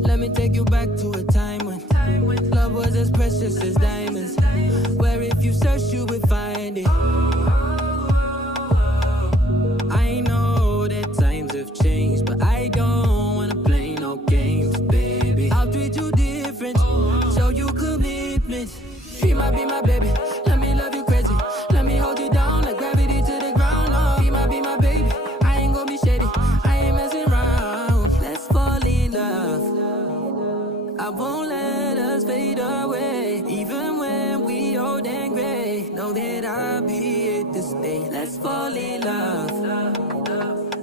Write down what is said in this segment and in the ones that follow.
Let me take you back to a time when love was as precious as diamonds, where if you search you would find it. I know that times have changed, but I don't wanna play no games, baby. I'll treat you different, show you commitment. Be my baby, let me love you crazy. Let me hold you down like gravity to the ground. Oh, be my baby, I ain't gonna be shady, I ain't messing around. Let's fall in love, I won't let us fade away. Even when we old and gray, know that I'll be here to stay. Let's fall in love,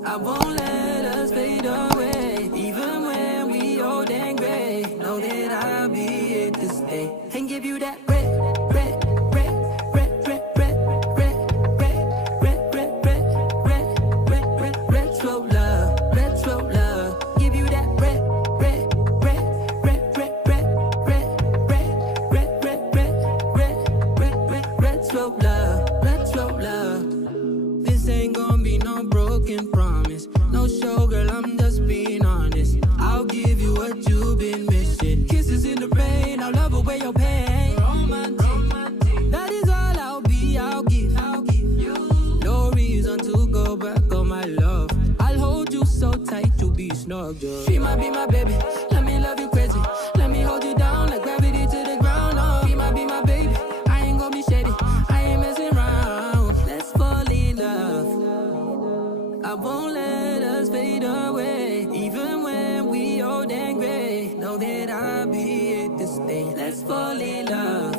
I won't let us fade away. Even when we old and gray, know that I'll be here to stay. And give you that red, red, red, red, red, red, red, red, red, red, red, red, red, red, retro love, retro love. Give you that red, red, red, red, red, red, red, red, red, red, red, red, red, retro love, retro love. This ain't gonna be no broken promise, no show, girl, I'm just being honest. I'll give you what you've been missing. Kisses in the rain, I'll love away your pain. Romantic, that is all I'll be, I'll give you. No reason to go back on my love. I'll hold you so tight, you'll be snug, just be my baby, let me love you crazy. Let me hold you down like gravity to the ground. Oh, be my baby, I ain't gonna be shady, I ain't messing around. Let's fall in love, I won't let us fade away. Even when we old and gray, know that I'll be here to stay. Let's fall in love,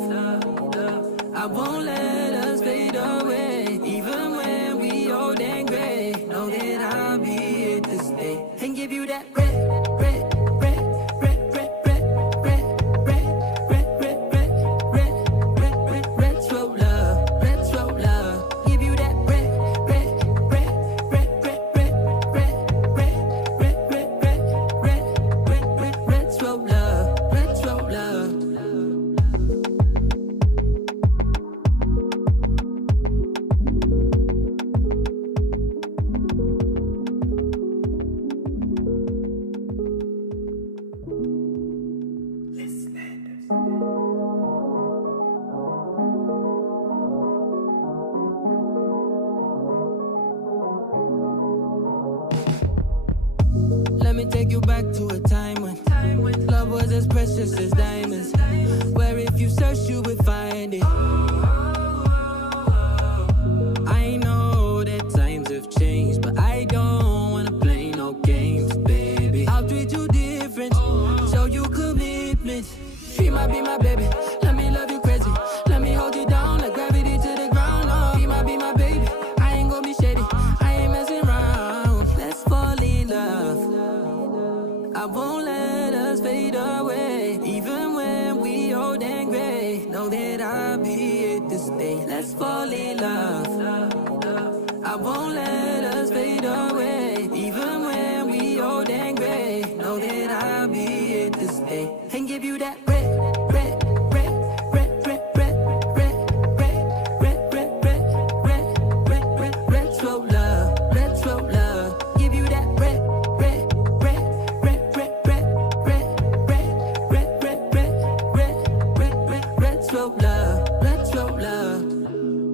I won't let us fade away. Even when we old and gray, know that I'll be here to stay. And give you that red, red, red, red, red, red, red, red, red, red, red, red, red, red, retro love, retro love. Give you that red, red, red, red, red, red, red, red, red, red, red, red, red, red, retro love, retro love. Let me take you back to a time when love was as precious as diamonds, where if you search you would find it. I know that times have changed, but I don't wanna play no games, baby. I'll treat you different, show you commitment. Be my baby, let me love you crazy. Let me hold you down like gravity to the ground. Oh, be my baby, I ain't gonna be shady, I ain't messing around. Let's fall in love, I won't let us fade away. Even when we old and gray, know that I'll be here to stay. Let's fall in love, I won't let us fade away. Even when we old and gray, know that I'll be here to stay. And give you that red, red, red, red, red, red, red, red, red, red, red, red, red, red, retro love, retro love. Give you that red, red, red, red, red, red, red, red, red, red, red, red, red, red, retro love, retro love.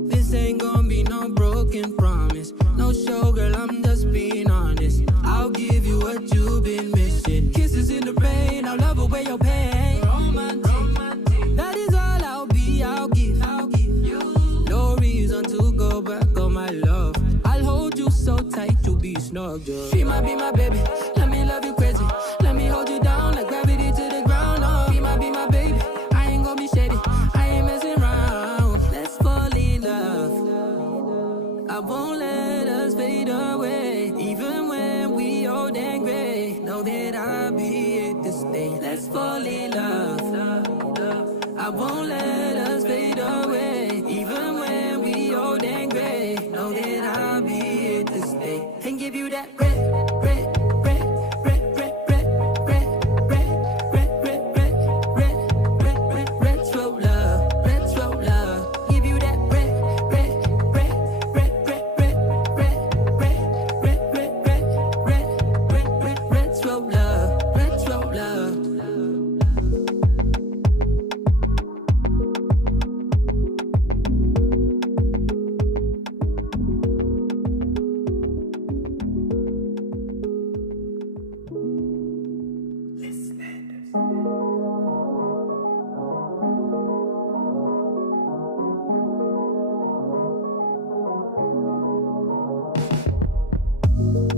This ain't gonna be no broken promise, no show, girl, I'm just being honest. I'll give you what you've been missing. Kisses in the rain, I'll love away your pain. Romantic, that is all I'll be, I'll give you. No reason to go back on my love. I'll hold you so tight, you'll be snug, just be my baby, let me love you crazy. Let me hold you down like gravity to the ground. Oh, be my baby, I ain't gonna be shady, I ain't messing around. Let's fall in love, I won't let us fade away. Even when we old and gray, know that I'll be here to stay. Let's fall in love, I won't let us fade away. Even when we old and gray, know that I'll be here to stay. that red, red, red, red, red, red, red, red, red, red, red, red, red, retro love, retro love. Give you that red, red, red, red, red, red, red, red, red, red, red, red, red, red, retro love, retro love.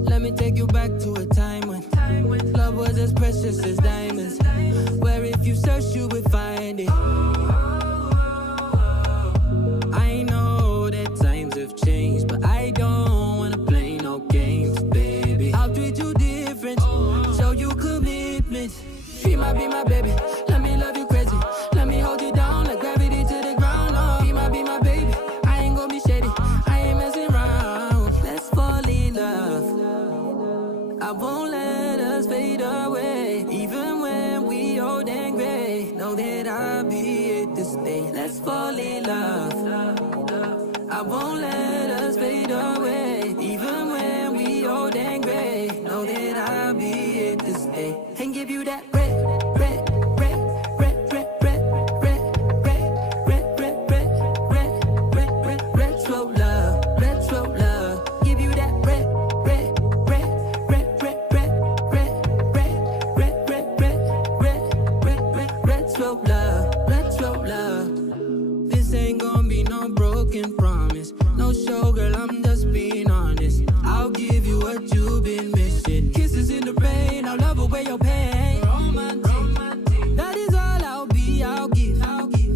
Let me take you back to a time when love was as precious as diamonds, where if you search you would find it. I know that times have changed, but I don't wanna play no games, baby. I'll treat you different, show you commitment. Be my baby, let me love you crazy. Let me hold you down like gravity to the ground. Oh, be my baby, I ain't gonna be shady, I ain't messing around. Let's fall in love, I won't let us fade away. Even when we old and gray, know that I'll be here to stay. Let's fall in love, I won't let us fade away. Even when we old and gray, know that I'll be here to stay. And give you that red, red, red, red, red, red, red, red, red, red, red, red, red, red, retro love, retro love. Give you that red, red, red, red, red, red, red, red, red, red, red, red, red, red, retro love, retro love. This ain't gonna be no broken promise, no show, girl, I'm just being honest. I'll give you what you've been missing. Kisses in the rain, I'll love away your pain. Romantic, that is all I'll be, I'll give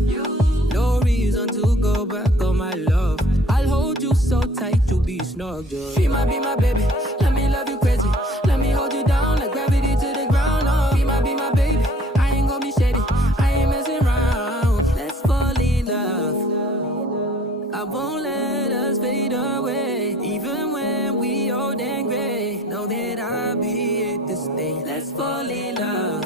you. No reason to go back on my love. I'll hold you so tight to be snug, just be my baby, let me love you crazy. Let me hold you down like gravity to the ground. Oh, be my baby, I ain't gonna be shady, I ain't messing around. Let's fall in love, I won't let us fade away. Even when we old and gray, know that I'll be here to stay. Let's fall in love,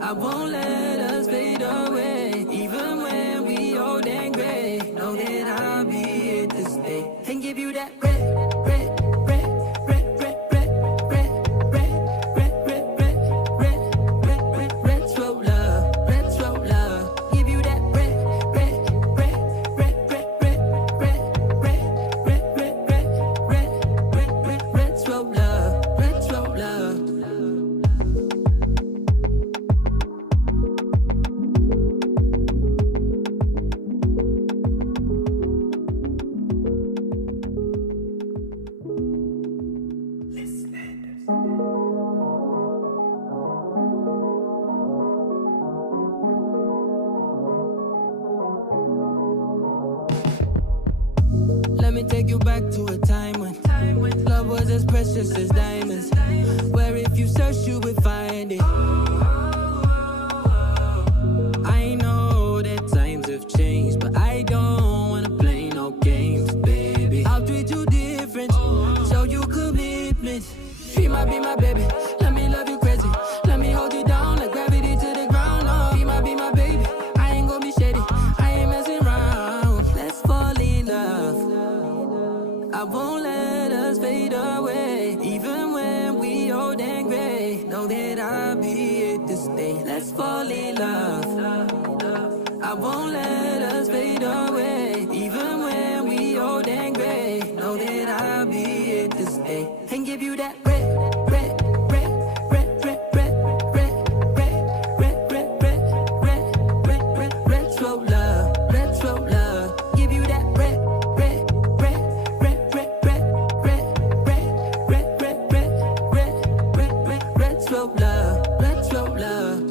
I won't let us fade away. Even when we old and gray, know that I'll be here to stay. And give you that red, red, red, red, red, red, red, red, red, red, red, red, red, red, retro love, retro love. Give you that red, red, red, red, red, red, red, red, red, red, red, red, red, red, retro love, retro love. Let me take you back to a time when love was as precious as diamonds, where if you search you would find it. I know that times have changed, but I don't wanna play no games, baby. I'll treat you different, show you commitment. Be my baby, let me love you crazy. Let me hold you down like gravity to the ground. Oh, be my baby, I ain't gonna be shady, I ain't messing around. Let's fall in love, I won't let us fade away. Even when we old and gray, know that I'll be here to stay. Let's fall in love, I won't let us fade away. Even when we old and gray, know that I'll be here to stay. And give you that red, red, red, red, red, red, red, red, red, red, red, red, red, red, retro love, retro love. Give you that red, red, red, red, red, red, red, red, red, red, red, red, red, red, retro love, retro love.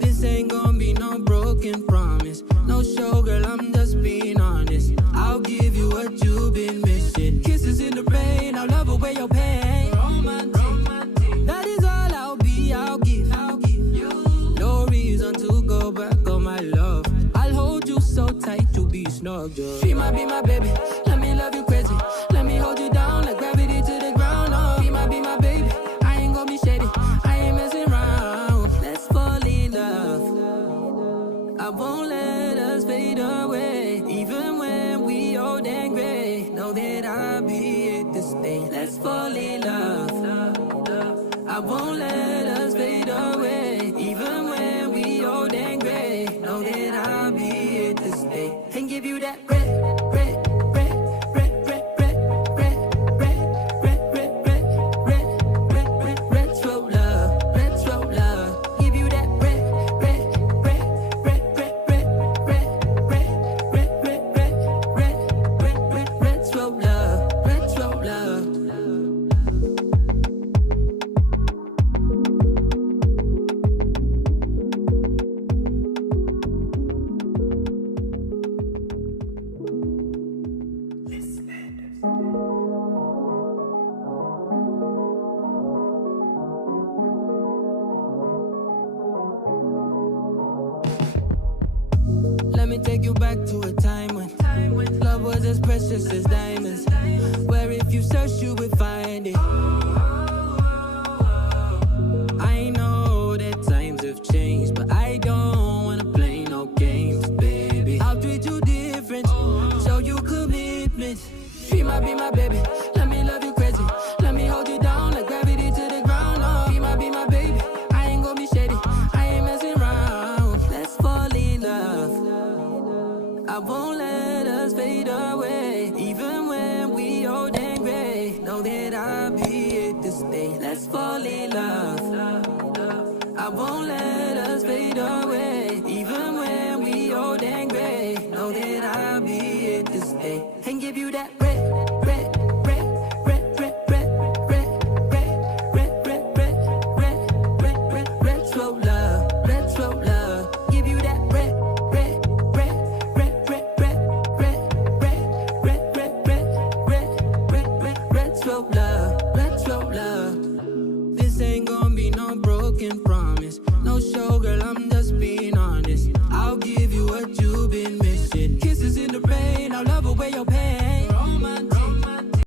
This ain't gonna be no broken promise, no show, girl, I'm just being honest. I'll give you what you've been missing. Kisses in the rain, I'll love away your pain. Romantic, that is all I'll be, I'll give you. No reason to go back on my love. I'll hold you so tight to be snug, just be my baby, let me love you crazy. Let me hold you down like gravity to the ground. I won't let us fade away, even when we old and gray. Know that I'll be here to stay. Let's fall in love. I won't let us fade away, even when we old and gray. Know that I'll be here to stay and give you that red, red, red, red, red, red, red, red, red, red, red, red, red, red, retro love, retro love. Give you that red, red, red, red, red, red, red, red, red, red, red, red, red, red, retro love, retro love. Let me take you back to a time when love was as precious as diamonds, where if you search you would find it. I know that times have changed, but I don't wanna play no games, baby. I'll treat you different, show you commitment. She might be my baby, let me love you crazy. Let me hold you down like gravity to the ground. Oh, be my baby, I ain't gonna be shady, I ain't messing around. Let's fall in love. I won't let us fade away, even when we old and gray. Know that I'll be here to stay. Let's fall in love. I won't let us fade away, even when we old and gray. Know that I'll be here to stay and give you that red, red, red, red, red, red, red, red, red, red, red, red, red, red, retro love, retro love. Give you that red, red, red, red, red, red, red, red, red, red, red, red, red, red, retro love, retro love. This ain't gonna be no broken promise, no show